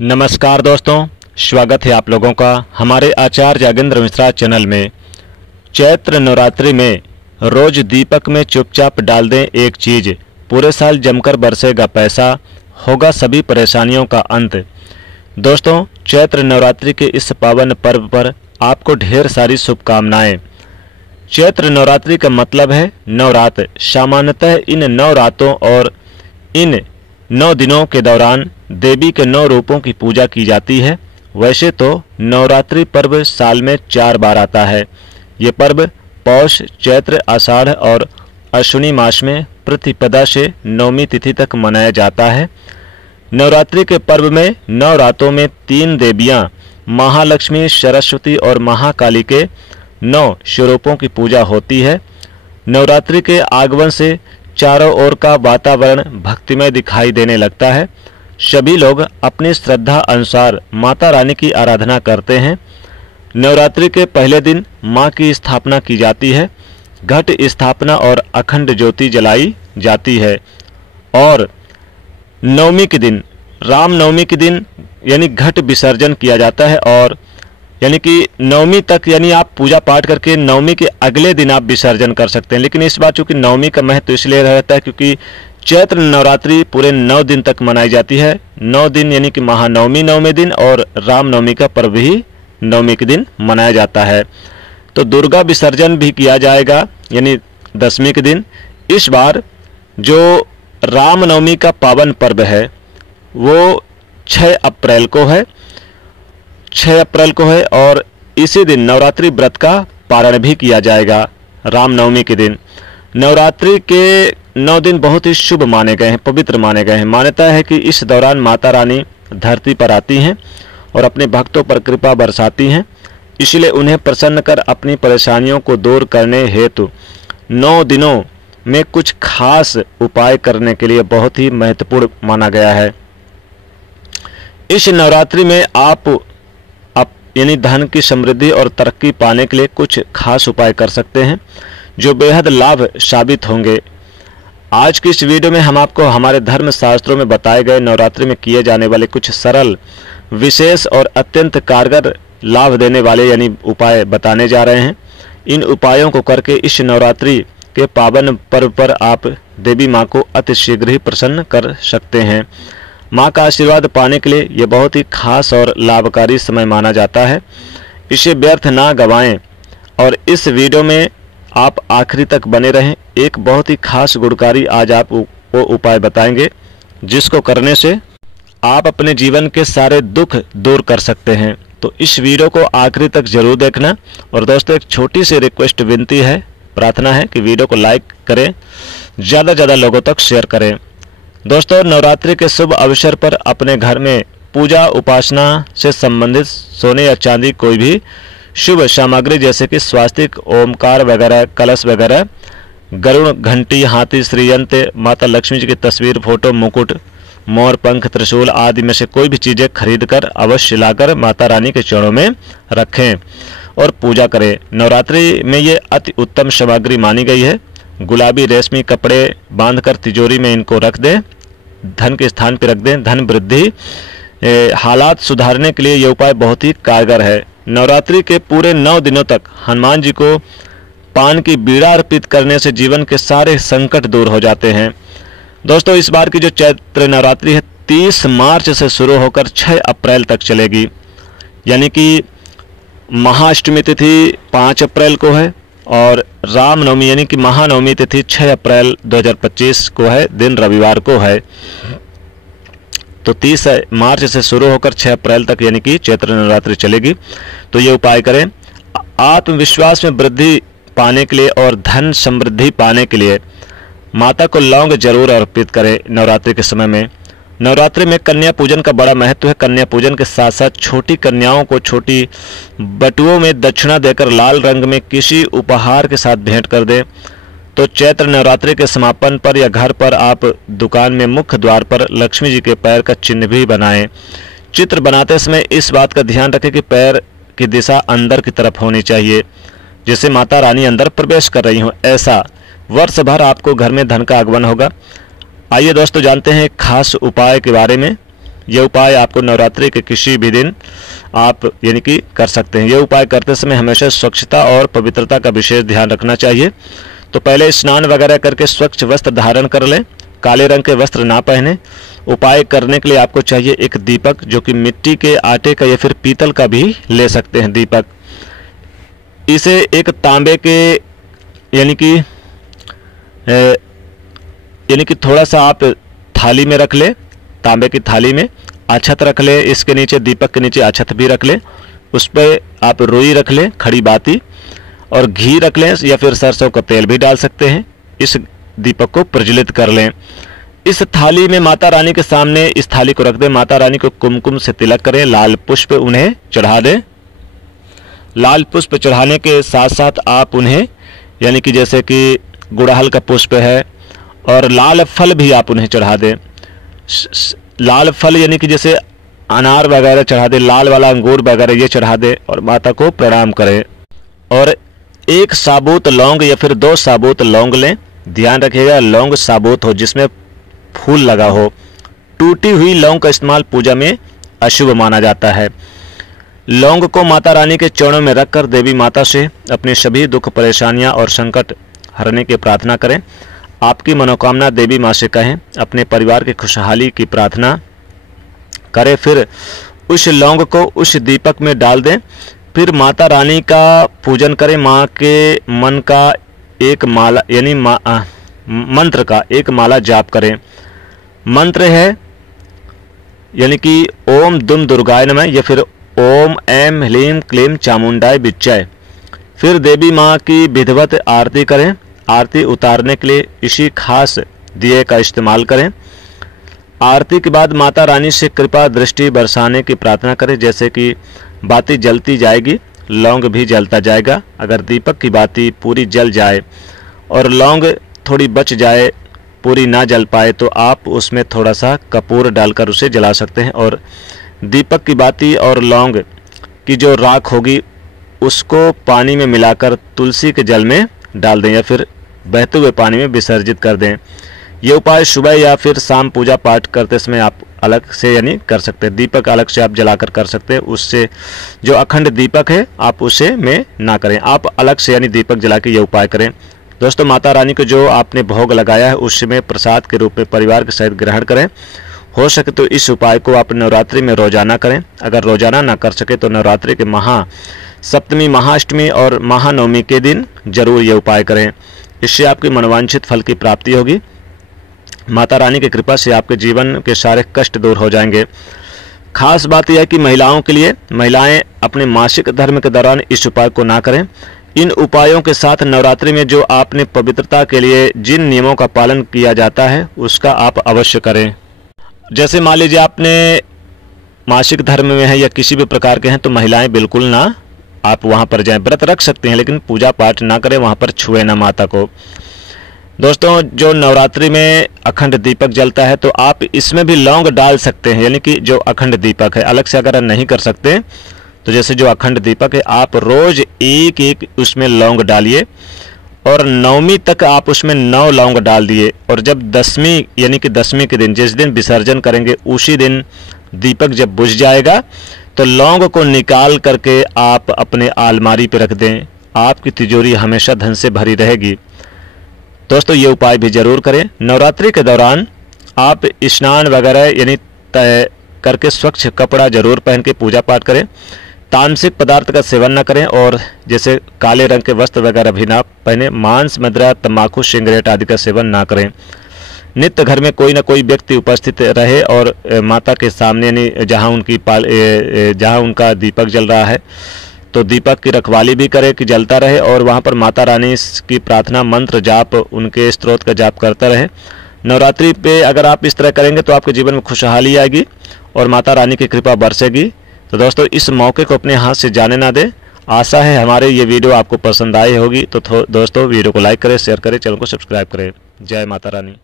नमस्कार दोस्तों, स्वागत है आप लोगों का हमारे आचार्य जागेंद्र मिश्रा चैनल में। चैत्र नवरात्रि में रोज दीपक में चुपचाप डाल दें एक चीज़, पूरे साल जमकर बरसेगा पैसा, होगा सभी परेशानियों का अंत। दोस्तों, चैत्र नवरात्रि के इस पावन पर्व पर आपको ढेर सारी शुभकामनाएं। चैत्र नवरात्रि का मतलब है नवरात। सामान्यतः इन 9 रातों और इन 9 दिनों के दौरान देवी के 9 रूपों की पूजा की जाती है। वैसे तो नवरात्रि पर्व साल में 4 बार आता है। ये पर्व पौष, चैत्र, आषाढ़ और अश्विनी मास में प्रतिपदा से नवमी तिथि तक मनाया जाता है। नवरात्रि के पर्व में 9 रातों में 3 देवियां महालक्ष्मी, सरस्वती और महाकाली के 9 स्वरूपों की पूजा होती है। नवरात्रि के आगमन से चारों ओर का वातावरण भक्तिमय दिखाई देने लगता है। सभी लोग अपनी श्रद्धा अनुसार माता रानी की आराधना करते हैं। नवरात्रि के पहले दिन मां की स्थापना की जाती है। घट स्थापना और अखंड ज्योति जलाई जाती है। और नवमी के दिन, राम नवमी के दिन यानी घट विसर्जन किया जाता है। और यानी कि नवमी तक यानी आप पूजा पाठ करके नवमी के अगले दिन आप विसर्जन कर सकते हैं। लेकिन इस बार चूंकि नवमी का महत्व इसलिए रहता है क्योंकि चैत्र नवरात्रि पूरे 9 दिन तक मनाई जाती है। 9 दिन यानी कि महानवमी 9वें दिन और रामनवमी का पर्व भी नवमी के दिन मनाया जाता है। तो दुर्गा विसर्जन भी किया जाएगा यानी 10वीं के दिन। इस बार जो रामनवमी का पावन पर्व है वो 6 अप्रैल को है। 6 अप्रैल को है और इसी दिन नवरात्रि व्रत का पारण भी किया जाएगा रामनवमी के दिन। नवरात्रि के 9 दिन बहुत ही शुभ माने गए हैं, पवित्र माने गए हैं। मान्यता है कि इस दौरान माता रानी धरती पर आती हैं और अपने भक्तों पर कृपा बरसाती हैं। इसलिए उन्हें प्रसन्न कर अपनी परेशानियों को दूर करने हेतु 9 दिनों में कुछ खास उपाय करने के लिए बहुत ही महत्वपूर्ण माना गया है। इस नवरात्रि में आप यानी धन की समृद्धि और तरक्की पाने के लिए कुछ खास उपाय कर सकते हैं जो बेहद लाभ साबित होंगे। आज की इस वीडियो में हम आपको हमारे धर्म शास्त्रों में बताए गए नवरात्रि में किए जाने वाले कुछ सरल, विशेष और अत्यंत कारगर लाभ देने वाले यानी उपाय बताने जा रहे हैं। इन उपायों को करके इस नवरात्रि के पावन पर्व पर आप देवी माँ को अति शीघ्र ही प्रसन्न कर सकते हैं। माँ का आशीर्वाद पाने के लिए यह बहुत ही खास और लाभकारी समय माना जाता है। इसे व्यर्थ ना गंवाएं और इस वीडियो में आप आखिरी तक बने रहें। एक बहुत ही खास गुणकारी आज आपको उपाय बताएंगे जिसको करने से आप अपने जीवन के सारे दुख दूर कर सकते हैं। तो इस वीडियो को आखिरी तक जरूर देखना। और दोस्तों, एक छोटी सी रिक्वेस्ट, विनती है, प्रार्थना है कि वीडियो को लाइक करें, ज़्यादा से ज़्यादा लोगों तक शेयर करें। दोस्तों, नवरात्रि के शुभ अवसर पर अपने घर में पूजा उपासना से संबंधित सोने या चांदी कोई भी शुभ सामग्री जैसे कि स्वास्तिक, ओमकार वगैरह, कलश वगैरह, गरुड़, घंटी, हाथी, श्रीयंत्र, माता लक्ष्मी जी की तस्वीर, फोटो, मुकुट, मोर पंख, त्रिशूल आदि में से कोई भी चीज़ें खरीद कर अवश्य लाकर माता रानी के चरणों में रखें और पूजा करें। नवरात्रि में ये अति उत्तम सामग्री मानी गई है। गुलाबी रेशमी कपड़े बांधकर तिजोरी में इनको रख दें, धन के स्थान पर रख दें। धन वृद्धि हालात सुधारने के लिए ये उपाय बहुत ही कारगर है। नवरात्रि के पूरे 9 दिनों तक हनुमान जी को पान की बीड़ा अर्पित करने से जीवन के सारे संकट दूर हो जाते हैं। दोस्तों, इस बार की जो चैत्र नवरात्रि है 30 मार्च से शुरू होकर 6 अप्रैल तक चलेगी। यानी कि महाअष्टमी तिथि 5 अप्रैल को है और रामनवमी यानी कि महानवमी तिथि 6 अप्रैल 2025 को है, दिन रविवार को है। तो 30 मार्च से शुरू होकर 6 अप्रैल तक यानी कि चैत्र नवरात्रि चलेगी। तो ये उपाय करें। आत्मविश्वास में वृद्धि पाने के लिए और धन समृद्धि पाने के लिए माता को लौंग जरूर अर्पित करें नवरात्रि के समय में। नवरात्रि में कन्या पूजन का बड़ा महत्व है। कन्या पूजन के साथ साथ छोटी कन्याओं को छोटी बटुओं में दक्षिणा देकर लाल रंग में किसी उपहार के साथ भेंट कर दें। तो चैत्र नवरात्रि के समापन पर या घर पर आप दुकान में मुख्य द्वार पर लक्ष्मी जी के पैर का चिन्ह भी बनाएं। चित्र बनाते समय इस बात का ध्यान रखें कि पैर की दिशा अंदर की तरफ होनी चाहिए, जैसे माता रानी अंदर प्रवेश कर रही हो। ऐसा वर्ष भर आपको घर में धन का आगमन होगा। आइए दोस्तों, जानते हैं एक खास उपाय के बारे में ये उपाय आपको नवरात्रि के किसी भी दिन आप यानी कि कर सकते हैं। ये उपाय करते समय हमेशा स्वच्छता और पवित्रता का विशेष ध्यान रखना चाहिए। तो पहले स्नान वगैरह करके स्वच्छ वस्त्र धारण कर लें, काले रंग के वस्त्र ना पहने। उपाय करने के लिए आपको चाहिए एक दीपक, जो कि मिट्टी के, आटे का या फिर पीतल का भी ले सकते हैं दीपक। इसे एक तांबे के यानी कि थोड़ा सा आप थाली में रख ले, तांबे की थाली में अक्षत रख ले, इसके नीचे दीपक के नीचे अक्षत भी रख ले, उस पर आप रुई रख लें, खड़ी बाती, और घी रख लें या फिर सरसों का तेल भी डाल सकते हैं। इस दीपक को प्रज्वलित कर लें। इस थाली में माता रानी के सामने इस थाली को रख दें। माता रानी को कुमकुम से तिलक करें, लाल पुष्प उन्हें चढ़ा दें। लाल पुष्प चढ़ाने के साथ साथ आप उन्हें यानी कि जैसे कि गुड़हल का पुष्प है और लाल फल भी आप उन्हें चढ़ा दें। लाल फल यानी कि जैसे अनार वगैरह चढ़ा दें, लाल वाला अंगूर वगैरह ये चढ़ा दें और माता को प्रणाम करें। और एक साबुत लौंग या फिर 2 साबुत लौंग लें। ध्यान रखिएगा लौंग साबुत हो, जिसमें फूल लगा हो। टूटी हुई लौंग का इस्तेमाल पूजा में अशुभ माना जाता है। लौंग को माता रानी के चरणों में रखकर देवी माता से अपने सभी दुख, परेशानियां और संकट हरने की प्रार्थना करें। आपकी मनोकामना देवी माँ से कहें, अपने परिवार की खुशहाली की प्रार्थना करें। फिर उस लौंग को उस दीपक में डाल दें। फिर माता रानी का पूजन करें। माँ के मन का एक माला यानी मंत्र का एक माला जाप करें। मंत्र है यानी कि ओम दुम दुर्गाय नमः या फिर ओम ऐं ह्लीं क्लीं चामुंडाय विच्चय। फिर देवी माँ की विधिवत आरती करें। आरती उतारने के लिए इसी खास दिए का इस्तेमाल करें। आरती के बाद माता रानी से कृपा दृष्टि बरसाने की प्रार्थना करें। जैसे कि बाती जलती जाएगी, लौंग भी जलता जाएगा। अगर दीपक की बाती पूरी जल जाए और लौंग थोड़ी बच जाए, पूरी ना जल पाए, तो आप उसमें थोड़ा सा कपूर डालकर उसे जला सकते हैं। और दीपक की बाती और लौंग की जो राख होगी उसको पानी में मिलाकर तुलसी के जल में डाल दें या फिर बहते हुए पानी में विसर्जित कर दें। ये उपाय सुबह या फिर शाम पूजा पाठ करते समय आप अलग से यानी कर सकते हैं। दीपक अलग से आप जलाकर कर सकते हैं। उससे जो अखंड दीपक है आप उसे में ना करें, आप अलग से यानी दीपक जला के ये उपाय करें। दोस्तों, माता रानी को जो आपने भोग लगाया है उसमें प्रसाद के रूप में परिवार के सहित ग्रहण करें। हो सके तो इस उपाय को आप नवरात्रि में रोजाना करें। अगर रोजाना ना कर सके तो नवरात्रि के महासप्तमी, महाअष्टमी और महानवमी के दिन जरूर ये उपाय करें। इससे आपकी मनोवांछित फल की प्राप्ति होगी। माता रानी की कृपा से आपके जीवन के सारे कष्ट दूर हो जाएंगे। खास बात यह है कि महिलाओं के लिए, महिलाएं अपने मासिक धर्म के दौरान इस उपाय को ना करें। इन उपायों के साथ नवरात्रि में जो आपने पवित्रता के लिए जिन नियमों का पालन किया जाता है उसका आप अवश्य करें। जैसे मान लीजिए आपने मासिक धर्म में है या किसी भी प्रकार के हैं तो महिलाएं बिल्कुल ना आप वहां पर जाएं। व्रत रख सकते हैं लेकिन पूजा पाठ ना करें, वहां पर छुए ना माता को। दोस्तों, जो नवरात्रि में अखंड दीपक जलता है तो आप इसमें भी लौंग डाल सकते हैं, यानी कि जो अखंड दीपक है। अलग से अगर नहीं कर सकते तो जैसे जो अखंड दीपक है आप रोज एक एक उसमें लौंग डालिए और नवमी तक आप उसमें 9 लौंग डाल दिए। और जब दसवीं यानी कि दसवीं के दिन, जिस दिन विसर्जन करेंगे उसी दिन दीपक जब बुझ जाएगा तो लौंग को निकाल करके आप अपने अलमारी पे रख दें। आपकी तिजोरी हमेशा धन से भरी रहेगी। दोस्तों, ये उपाय भी जरूर करें। नवरात्रि के दौरान आप स्नान वगैरह यानी तय करके स्वच्छ कपड़ा जरूर पहन के पूजा पाठ करें। तामसिक पदार्थ का सेवन न करें और जैसे काले रंग के वस्त्र वगैरह भी ना पहने। मांस, मदिरा, तंबाकू, सिगरेट आदि का सेवन ना करें। नित्य घर में कोई ना कोई व्यक्ति उपस्थित रहे और माता के सामने यानी जहाँ उनका दीपक जल रहा है तो दीपक की रखवाली भी करे कि जलता रहे और वहाँ पर माता रानी की प्रार्थना, मंत्र जाप, उनके स्तोत्र का जाप करता रहे। नवरात्रि पे अगर आप इस तरह करेंगे तो आपके जीवन में खुशहाली आएगी और माता रानी की कृपा बरसेगी। तो दोस्तों, इस मौके को अपने हाथ से जाने ना दें। आशा है हमारे ये वीडियो आपको पसंद आई होगी। तो दोस्तों, वीडियो को लाइक करें, शेयर करें, चैनल को सब्सक्राइब करें। जय माता रानी।